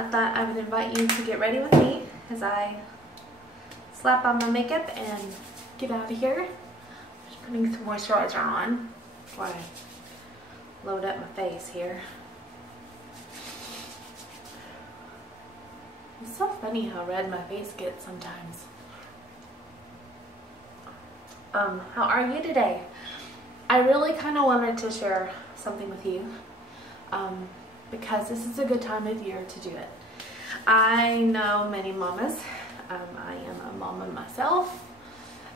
I thought I would invite you to get ready with me as I slap on my makeup and get out of here. Just putting some moisturizer on before I load up my face here. It's so funny how red my face gets sometimes. How are you today? I really kind of wanted to share something with you because this is a good time of year to do it. I know many mamas. I am a mama myself.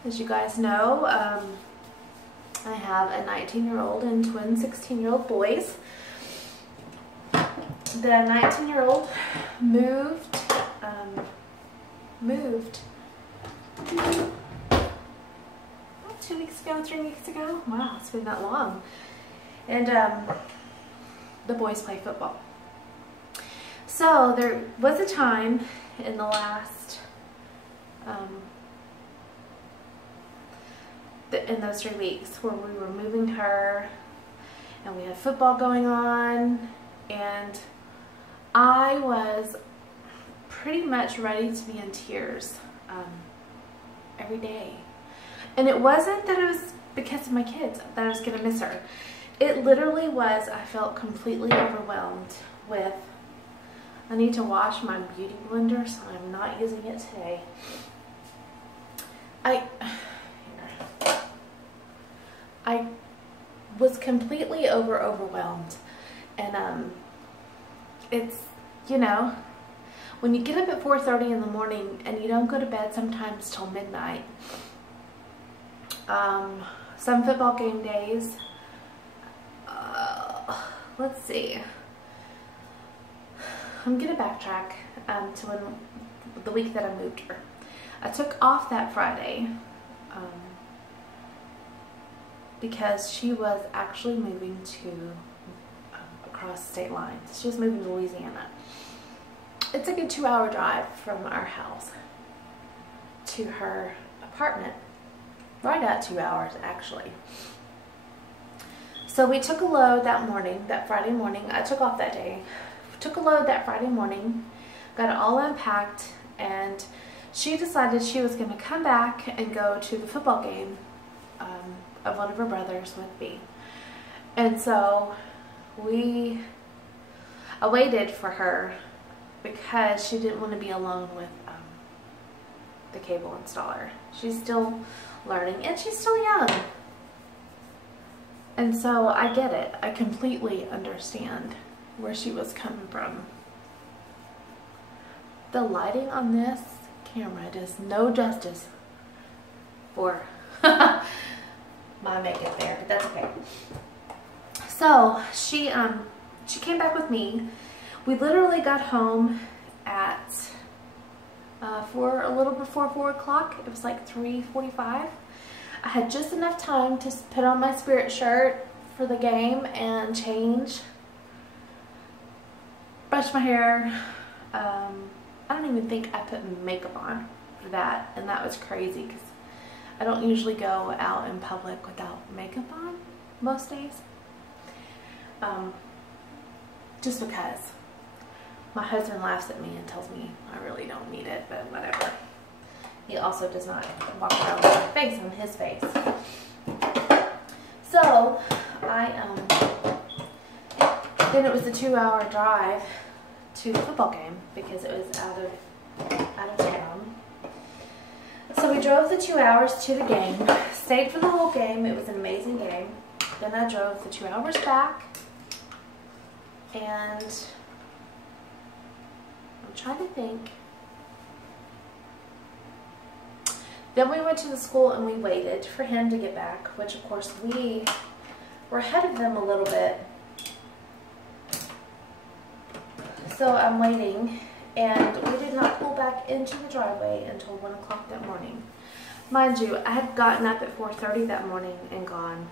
As you guys know, I have a 19-year-old and twin 16-year-old boys. The 19-year-old moved 2 weeks ago, 3 weeks ago. Wow, it's been that long. And the boys play football. So there was a time in the last, in those 3 weeks where we were moving her and we had football going on, and I was pretty much ready to be in tears every day. And it wasn't that it was because of my kids that I was going to miss her. It literally was, I felt completely overwhelmed with, I need to wash my beauty blender, so I'm not using it today. I was completely overwhelmed. And it's, you know, when you get up at 4:30 in the morning and you don't go to bed sometimes till midnight. Some football game days, let's see, I'm gonna backtrack to the week that I moved her. I took off that Friday because she was actually moving to across state lines. She was moving to Louisiana. It's a good 2-hour drive from our house to her apartment. Right at 2 hours, actually. So we took a load that morning, that Friday morning. I took off that day. Took a load that Friday morning, got it all unpacked, and she decided she was going to come back and go to the football game of one of her brothers with me. And so I waited for her because she didn't want to be alone with the cable installer. She's still learning and she's still young. And so I get it. I completely understand where she was coming from. The lighting on this camera does no justice for my makeup there, but that's okay. So she came back with me. We literally got home at a little before 4 o'clock. It was like 3:45. I had just enough time to put on my spirit shirt for the game and change, brush my hair. I don't even think I put makeup on for that, and that was crazy because I don't usually go out in public without makeup on most days. Just because my husband laughs at me and tells me I really don't need it, but whatever. He also does not walk around with my face on his face. So then it was a 2-hour drive to the football game because it was out of town. So we drove the 2 hours to the game, stayed for the whole game. It was an amazing game. Then I drove the 2 hours back, and I'm trying to think. Then we went to the school and we waited for him to get back, which of course we were ahead of them a little bit. So I'm waiting, and we did not pull back into the driveway until 1 o'clock that morning. Mind you, I had gotten up at 4:30 that morning and gone.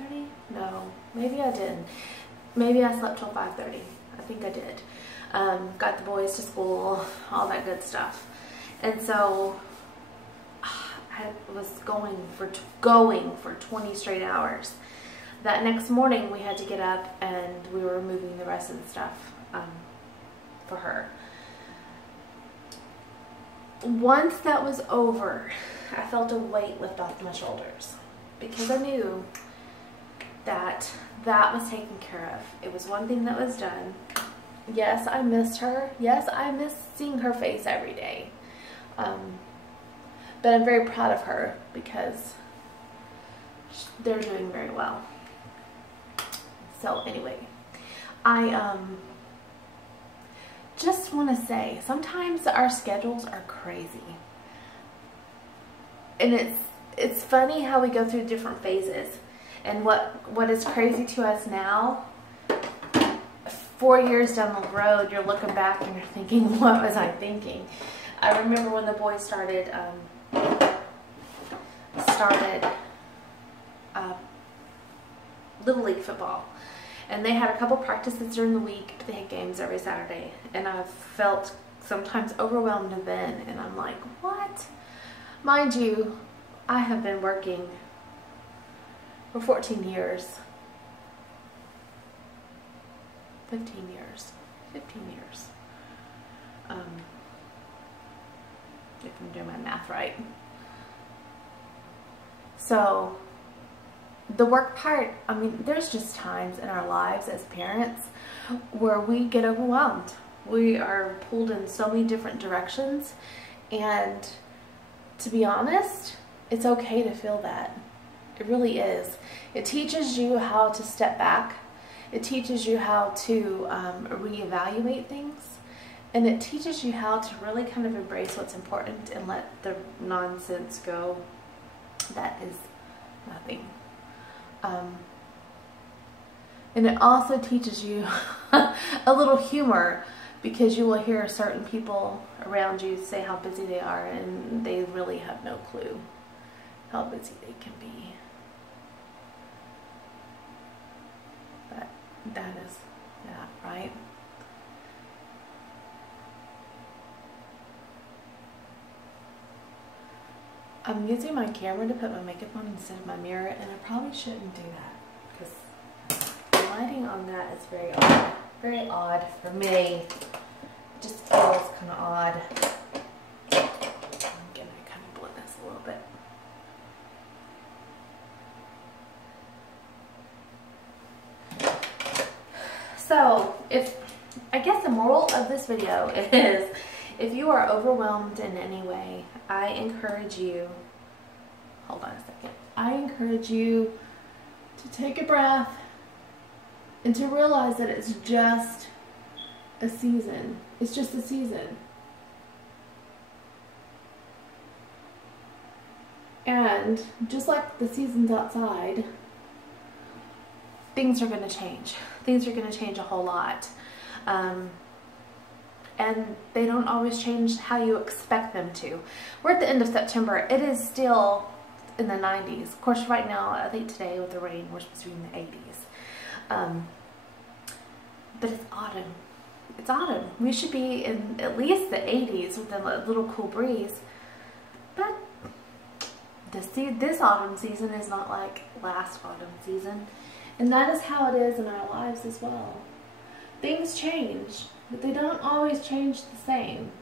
4:30? No, maybe I didn't. Maybe I slept till 5:30. I think I did. Got the boys to school, all that good stuff. And so I was going for 20 straight hours. That next morning we had to get up and we were moving the rest of the stuff for her. Once that was over, I felt a weight lift off my shoulders because I knew that that was taken care of. It was one thing that was done. Yes, I missed her. Yes, I miss seeing her face every day. But I'm very proud of her because they're doing very well. So anyway, I just want to say, sometimes our schedules are crazy. And it's funny how we go through different phases. And what is crazy to us now, 4 years down the road, you're looking back and you're thinking, what was I thinking? I remember when the boys started Little League football. And they had a couple practices during the week, but they had games every Saturday. And I felt sometimes overwhelmed then. And I'm like, what? Mind you, I have been working for 14 years. 15 years. If I'm doing my math right. So, the work part, I mean, there's just times in our lives as parents where we get overwhelmed. We are pulled in so many different directions, and to be honest, it's okay to feel that. It really is. It teaches you how to step back. It teaches you how to reevaluate things. And it teaches you how to really kind of embrace what's important and let the nonsense go. That is nothing. And it also teaches you a little humor, because you will hear certain people around you say how busy they are, and they really have no clue how busy they can be. But that is that, right? I'm using my camera to put my makeup on instead of my mirror, and I probably shouldn't do that because the lighting on that is very odd. Very odd for me. It just feels kind of odd. I'm going to kind of blend this a little bit. So, I guess the moral of this video is, if you are overwhelmed in any way, I encourage you, hold on a second, I encourage you to take a breath and to realize that it's just a season. It's just a season. And just like the seasons outside, things are going to change. Things are going to change a whole lot. And they don't always change how you expect them to. We're at the end of September. It is still in the 90s. Of course, right now, I think today with the rain, we're supposed to be in the 80s. But it's autumn. It's autumn. We should be in at least the 80s with a little cool breeze. But this autumn season is not like last autumn season. And that is how it is in our lives as well. Things change, but they don't always change the same.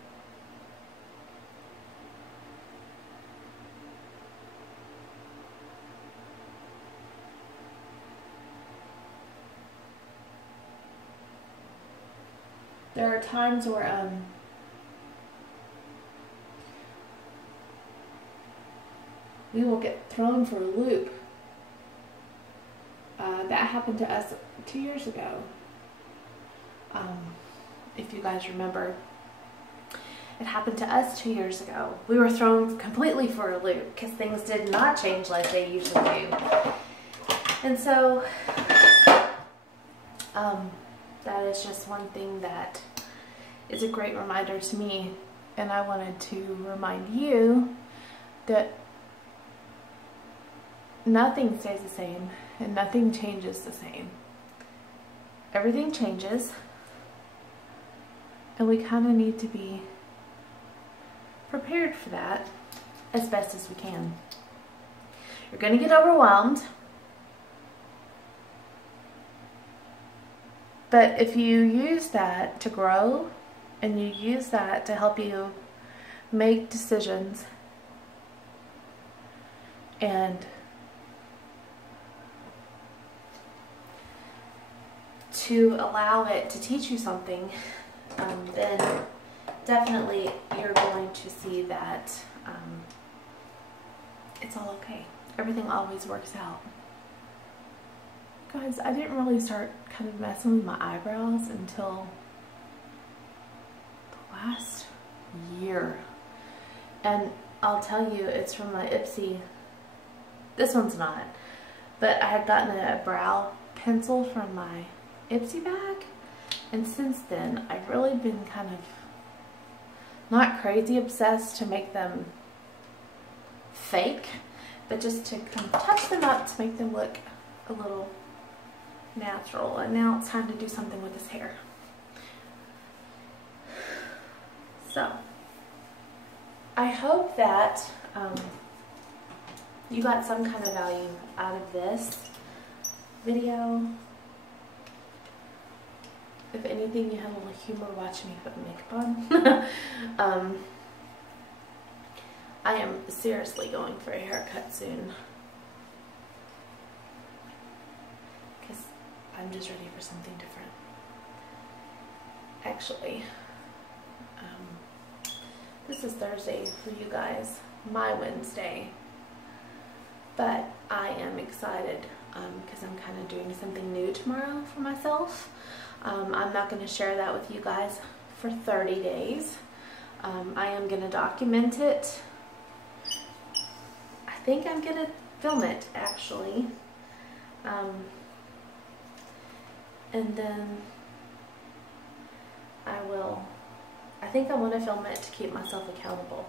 There are times where we will get thrown for a loop. That happened to us 2 years ago. If you guys remember, it happened to us 2 years ago. We were thrown completely for a loop because things did not change like they usually do. And so, that is just one thing that is a great reminder to me. And I wanted to remind you that nothing stays the same and nothing changes the same. Everything changes. And we kind of need to be prepared for that as best as we can. You're going to get overwhelmed. But if you use that to grow and you use that to help you make decisions and to allow it to teach you something, then definitely you're going to see that it's all okay. Everything always works out. Guys, I didn't really start kind of messing with my eyebrows until the last year. And I'll tell you, it's from my Ipsy. This one's not. But I had gotten a brow pencil from my Ipsy bag. And since then, I've really been kind of not crazy obsessed to make them fake, but just to kind of touch them up to make them look a little natural. And now it's time to do something with his hair. So I hope that you got some kind of value out of this video. If anything, you had a little humor watching me put makeup on. I am seriously going for a haircut soon, because I'm just ready for something different. Actually, this is Thursday for you guys, my Wednesday, but I am excited because I'm kind of doing something new tomorrow for myself. I'm not going to share that with you guys for 30 days. I am going to document it. I think I'm going to film it, actually. And then I think I want to film it to keep myself accountable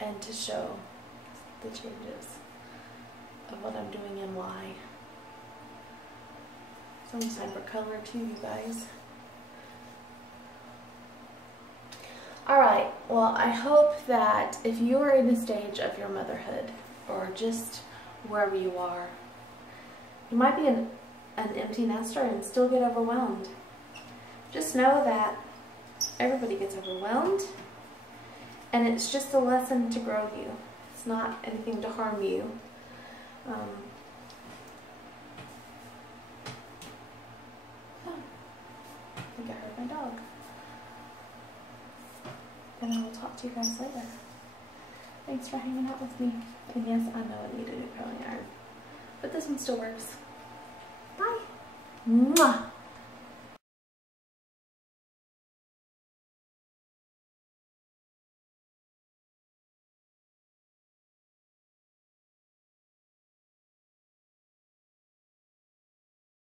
and to show the changes of what I'm doing and why. It's almost time for color too, you guys. Alright, well, I hope that if you are in a stage of your motherhood, or just wherever you are, you might be an empty nester and still get overwhelmed. Just know that everybody gets overwhelmed, and it's just a lesson to grow you. It's not anything to harm you. I think I heard my dog. And I will talk to you guys later. Thanks for hanging out with me. And yes, I know I need a new curling iron, but this one still works. Bye. Mwah.